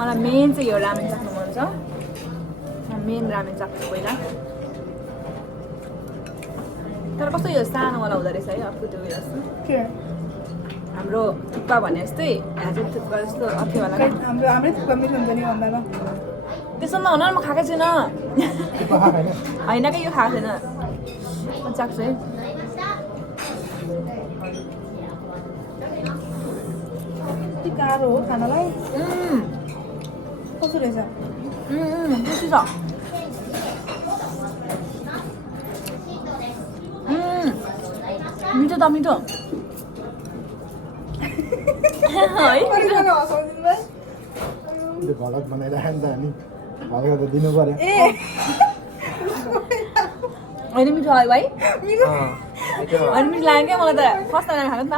मलाई मेन चाहिँ यो रामेन चाख्नु मन छ मेन रामेन चाख्छु पहिला तर कस्तो यो सानोवाला हुँदो रहेछ है अर्को त्यो जस्तो हाम्रो थुक्पा भने जस्तै यहाँ चाहिँ थुक्पा जस्तो अर्थेवाला हाम्रै थुक्पा मिठो हुन्छ नि भन्दा त्यसो नहुन म खाएकै छैन होइन कि यो खाएको छैन म चाख्छु है कति गाह्रो हो खानालाई कस्तो रहेछ टेस्टी छ मिठो त मिठो गलत बनाइराख्यो नि त अनि हल्का त दिनु पर्यो होइन मिठो है भाइ होइन मिठो लाग्यो क्या मलाई त फर्स्ट टाइम खाएको नि त